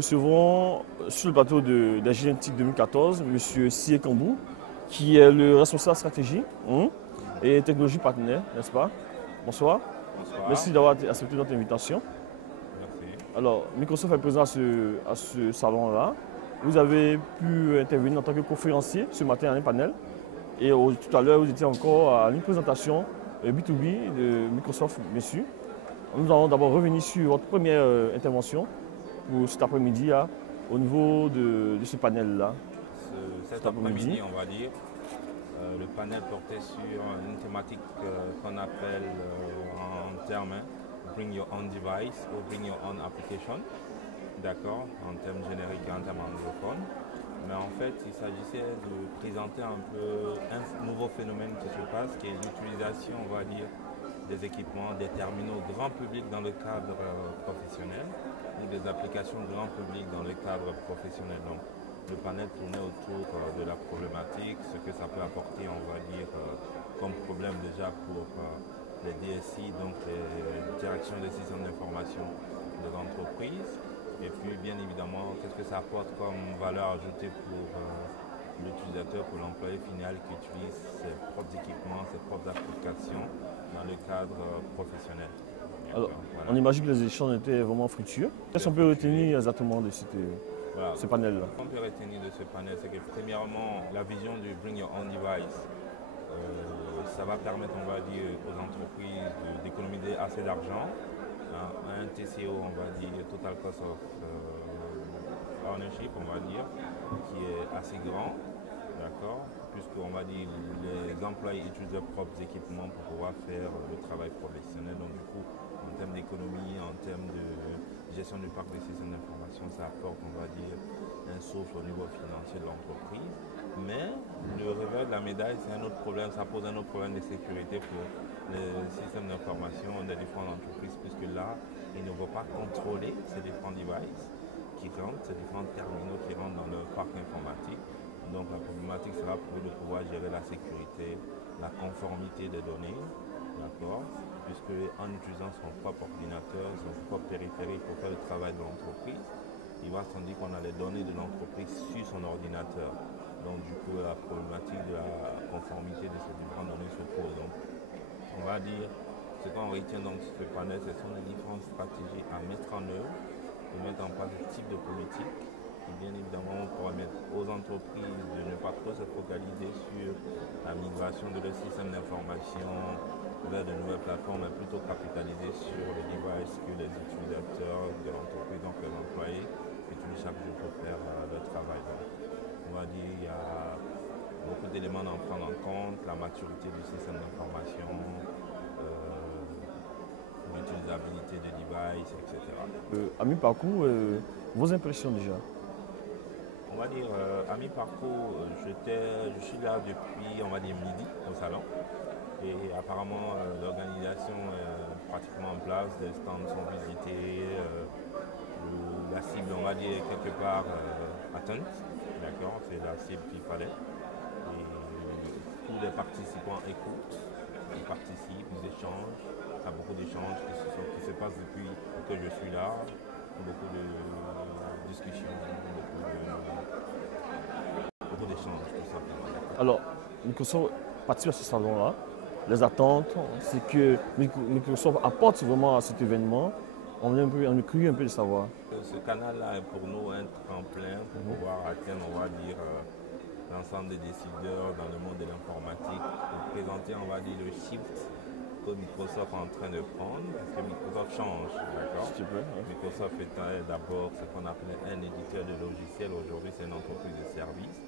recevons sur le plateau d'Agilentic 2014 M. Sie Kambou, qui est le responsable stratégie et technologie partenaire, n'est-ce pas? Bonsoir. Bonsoir. Merci d'avoir accepté notre invitation. Merci. Alors, Microsoft est présent à ce salon-là. Vous avez pu intervenir en tant que conférencier ce matin à un panel. Et tout à l'heure, vous étiez encore à une présentation B2B de Microsoft, bien sûr. Nous allons d'abord revenir sur votre première intervention pour cet après-midi au niveau de ce panel-là. Cet après-midi, on va dire, le panel portait sur une thématique qu'on appelle en termes Bring Your Own Device ou Bring Your Own Application, d'accord, en termes génériques et en termes anglophones. Mais en fait, il s'agissait de présenter un peu un nouveau phénomène qui se passe, qui est l'utilisation, on va dire, des équipements, des terminaux grand public dans le cadre professionnel ou des applications grand public dans le cadre professionnel. Donc, le panel tournait autour de la problématique, ce que ça peut apporter, on va dire, comme problème déjà pour les DSI, donc les directions des systèmes d'information des entreprises. Et puis, bien évidemment, qu'est-ce que ça apporte comme valeur ajoutée pour l'utilisateur, pour l'employé final qui utilise ses propres équipements, ses propres applications dans le cadre professionnel. Alors, voilà. On imagine que les échanges étaient vraiment fructueux. Qu'est-ce qu'on peut retenir exactement de ce panel-là? Ce qu'on peut retenir de ce panel, c'est que premièrement, la vision du Bring Your Own Device, ça va permettre, on va dire, aux entreprises d'économiser assez d'argent. Un TCO, on va dire, Total Cost of Ownership, on va dire, qui est assez grand, d'accord, puisqu'on va dire les employés utilisent leurs propres équipements pour pouvoir faire le travail professionnel. Donc du coup, en termes d'économie, en termes de gestion du parc des systèmes d'information, ça apporte, on va dire, un souffle au niveau financier de l'entreprise. Mais le revers de la médaille, c'est un autre problème, ça pose un autre problème de sécurité pour les systèmes d'information des différentes entreprises, puisque là, ils ne vont pas contrôler ces différents devices qui rentrent, ces différents terminaux qui rentrent dans le parc informatique. Donc la problématique sera pour eux de pouvoir gérer la sécurité, la conformité des données, d'accord, puisque en utilisant son propre ordinateur, son propre périphérique pour faire le travail de l'entreprise, il va se dire qu'on a les données de l'entreprise sur son ordinateur. Donc du coup, la problématique de la conformité de ces différentes données se pose. Donc, on va dire, ce qu'on retient dans ce panel, ce sont les différentes stratégies à mettre en œuvre pour mettre en place ce type de politique qui, bien évidemment, permettre aux entreprises de ne pas trop se focaliser sur la migration de leur système d'information vers de nouvelles plateformes, mais plutôt capitaliser sur les devices que les utilisateurs de l'entreprise, donc les employés, utilisent chaque jour pour faire leur travail. Donc, on va dire qu'il y a beaucoup d'éléments à prendre en compte, la maturité du système d'information, l'utilisabilité des devices, etc. À mi-parcours, vos impressions déjà? On va dire, à mi-parcours, je suis là depuis, on va dire, midi au salon. Et apparemment, l'organisation est pratiquement en place, les stands sont visités, la cible, on va dire, quelque part atteinte. D'accord, c'est la cible qu'il fallait. Et tous les participants écoutent, ils participent, ils échangent. Il y a beaucoup d'échanges qui se passent depuis que je suis là. Beaucoup de discussions, beaucoup d'échanges, tout simplement. Alors, Microsoft participe à ce salon-là. Les attentes, c'est que Microsoft apporte vraiment à cet événement. On est curieux un peu de savoir. Ce canal-là est pour nous un tremplin pour pouvoir atteindre, on va dire, l'ensemble des décideurs dans le monde de l'informatique, pour présenter, on va dire, le shift que Microsoft est en train de prendre, parce que Microsoft change, d'accord. Microsoft était d'abord ce qu'on appelait un éditeur de logiciels, aujourd'hui c'est une entreprise de services.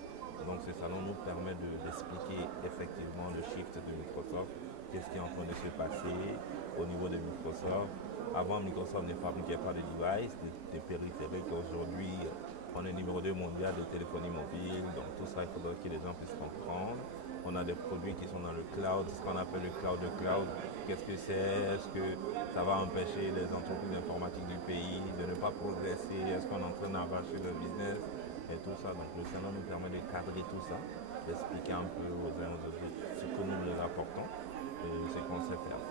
Donc ce salon nous permet d'expliquer effectivement le shift de Microsoft, qu'est-ce qui est en train de se passer au niveau de Microsoft. Avant, Microsoft ne fabriquait pas de devices, de périphériques. Aujourd'hui, on est numéro 2 mondial de téléphonie mobile, donc tout ça, il faudrait que les gens puissent comprendre. On a des produits qui sont dans le cloud, ce qu'on appelle le cloud de cloud. Qu'est-ce que c'est? Est-ce que ça va empêcher les entreprises informatiques du pays de ne pas progresser? Est-ce qu'on est en train d'arracher le business? Et tout ça. Donc le salon nous permet de cadrer tout ça, d'expliquer un peu aux uns aux autres ce que nous leur apportons et ce qu'on sait faire.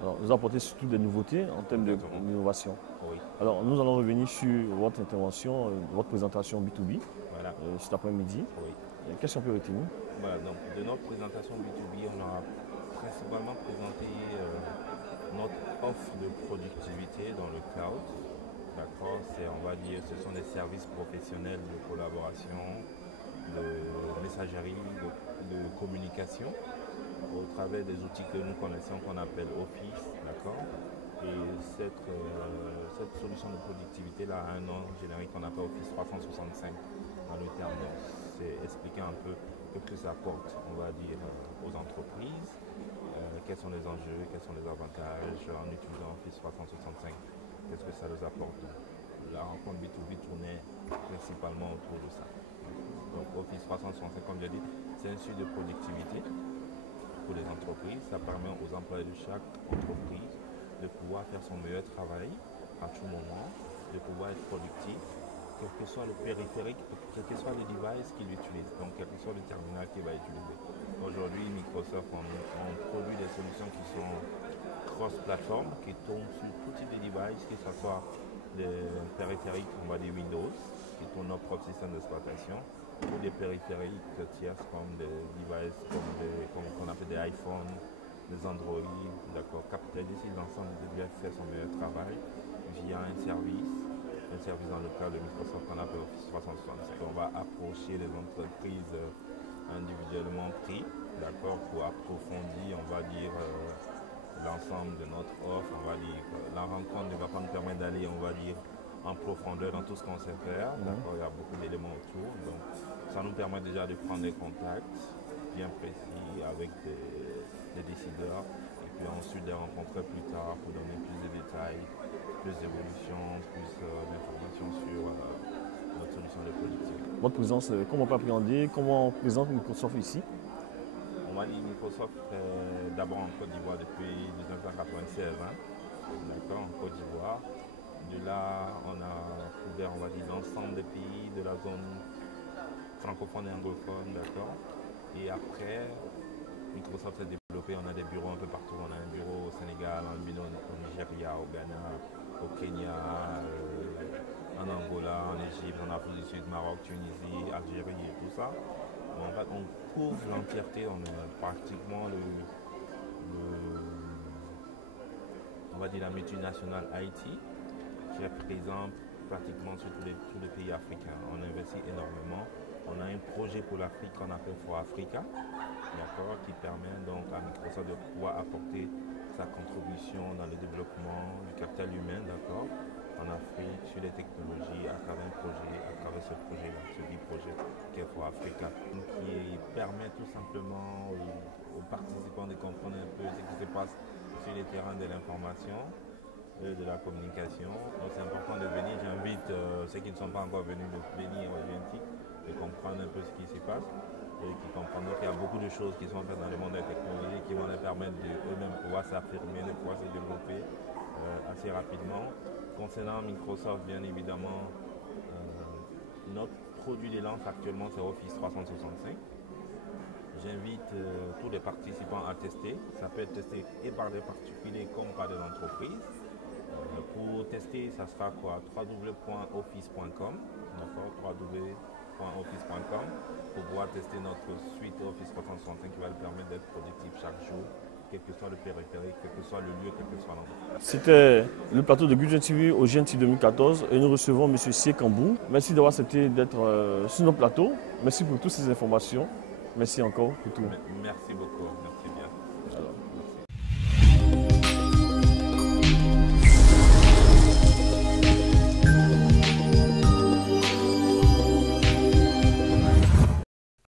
Alors, vous apportez surtout des nouveautés en termes d'innovation. Oui. Alors, nous allons revenir sur votre intervention, votre présentation B2B Voilà. cet après-midi. Oui. Qu'est-ce qu'on peut retenir? Voilà, donc de notre présentation B2B, on a principalement présenté notre offre de productivité dans le cloud. D'accord, on va dire, ce sont des services professionnels de collaboration, de messagerie, de communication, au travers des outils que nous connaissons qu'on appelle Office, d'accord. Et cette solution de productivité-là a un nom générique qu'on appelle Office 365 dans le terme. C'est expliquer un peu ce que ça apporte, on va dire, aux entreprises, quels sont les enjeux, quels sont les avantages en utilisant Office 365, qu'est-ce que ça nous apporte. La rencontre B2B tournait principalement autour de ça. Donc Office 365, comme j'ai dit, c'est un suite de productivité pour les entreprises. Ça permet aux employés de chaque entreprise de pouvoir faire son meilleur travail à tout moment, de pouvoir être productif, quel que soit le périphérique, quel que soit le device qu'il utilise, donc quel que soit le terminal qu'il va utiliser. Aujourd'hui, Microsoft, on produit des solutions qui sont cross-platform, qui tournent sur tout type de device, que ce soit des périphériques, on va dire Windows, qui tournent notre propre système d'exploitation, ou des périphériques tierces comme des devices, comme qu'on appelle des iPhones, des Android, d'accord, capitaliser l'ensemble de faire son meilleur travail via un service dans le cadre de Microsoft qu'on appelle Office 365. On va approcher les entreprises individuellement pris, d'accord, pour approfondir, on va dire, l'ensemble de notre offre, on va dire, la rencontre ne va pas nous permettre d'aller, on va dire, en profondeur dans tout ce qu'on sait faire, d'accord, il y a beaucoup d'éléments autour, donc ça nous permet déjà de prendre des contacts bien précis avec des décideurs, et puis ensuite de les rencontrer plus tard pour donner plus de détails, plus d'évolution, plus d'informations sur notre solution de politique. Votre présence, comment on peut appréhender, comment on présente Microsoft ici? On va dire Microsoft d'abord en Côte d'Ivoire depuis 1996, d'accord, en Côte d'Ivoire. De là, on a couvert, on va dire, l'ensemble des pays de la zone francophone et anglophone, d'accord. Et après, Microsoft s'est développé, on a des bureaux un peu partout. On a un bureau au Sénégal, un bureau au Nigeria, au Ghana, au Kenya, en Angola, en Égypte, en Afrique du Sud, Maroc, Tunisie, Algérie et tout ça. En fait, on couvre l'entièreté, on a pratiquement on va dire la multinationale IT, qui est présente pratiquement sur tous les pays africains. On investit énormément. On a un projet pour l'Afrique qu'on appelle For Africa, d'accord, qui permet donc à Microsoft de pouvoir apporter sa contribution dans le développement du capital humain, d'accord, en Afrique, sur les technologies, à travers un projet, à travers ce projet-là, ce dit projet qui est For Africa, qui permet tout simplement aux participants de comprendre un peu ce qui se passe sur les terrains de l'information, de la communication. Donc c'est important de venir. J'invite ceux qui ne sont pas encore venus de venir au GNT, de comprendre un peu ce qui se passe et qui comprennent qu'il y a beaucoup de choses qui sont faites dans le monde des technologies qui vont leur permettre d'eux-mêmes pouvoir s'affirmer, de pouvoir se développer assez rapidement. Concernant Microsoft, bien évidemment, notre produit de lance actuellement c'est Office 365. J'invite tous les participants à tester. Ça peut être testé et par des particuliers comme par des entreprises. Pour tester, ça sera quoi? www.office.com, d'accord, www.office.com, pour pouvoir tester notre suite Office 365 qui va lui permettre d'être productif chaque jour, quel que soit le périphérique, quel que soit le lieu, quel que soit l'endroit. C'était le plateau de Gudjon TV au GNT 2014 et nous recevons M. Sie Kambou. Merci d'avoir accepté d'être sur notre plateau. Merci pour toutes ces informations. Merci encore pour tout. Merci beaucoup, merci bien. Alors.